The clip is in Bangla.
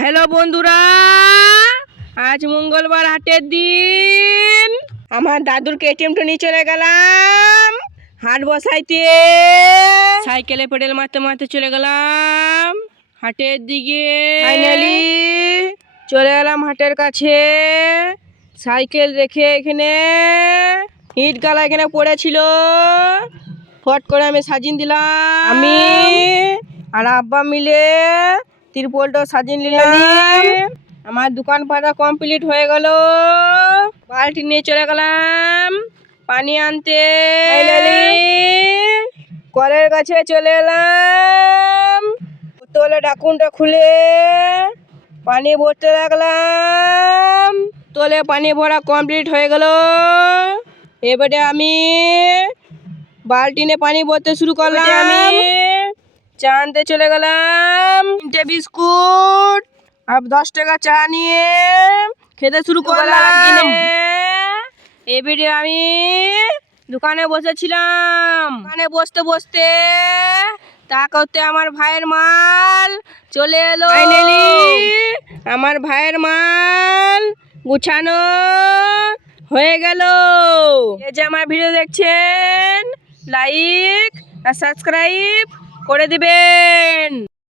হ্যালো বন্ধুরা, আজ মঙ্গলবার হাটের দিন। আমার দাদুর কেটিএমটা নিয়ে চলে গেলাম হাট বসাইতে। সাইকেলে পেডেল মারতে মারতে চলে গেলাম হাটের দিকে। ফাইনালি চলে এলাম হাটের কাছে। সাইকেল রেখে এখানে ইট গালা এখানে পড়েছিল, ফট করে আমি সাজিয়ে দিলাম। আমি আর আব্বা মিলে তিরপলটা সাজিয়ে নিলাম। আমার দোকান পাতা কমপ্লিট হয়ে গেল। বালতি নিয়ে চলে গেলাম পানি আনতে। কলের কাছে চলে এলাম। বোতলে ঢাকুনটা খুলে পানি ভরতে লাগলাম। তোলে পানি ভরা কমপ্লিট হয়ে গেল। এবারে আমি বালতি নিয়ে পানি ভরতে শুরু করলাম। আমি চা আনতে চলে গেলাম। 3টে বিস্কুট আর 10 টাকা চা নিয়ে খেতে শুরু করলাম। এবারে আমি দোকানে বসেছিলাম। দোকানে বসতে বসতে তা করতে আমার ভাইয়ের মাল চলে এলো। ফাইনালি আমার ভাইয়ের মাল গুছানো হয়ে গেল। এই যে আমার ভিডিও দেখছেন, লাইক আর সাবস্ক্রাইব করে দিবেন।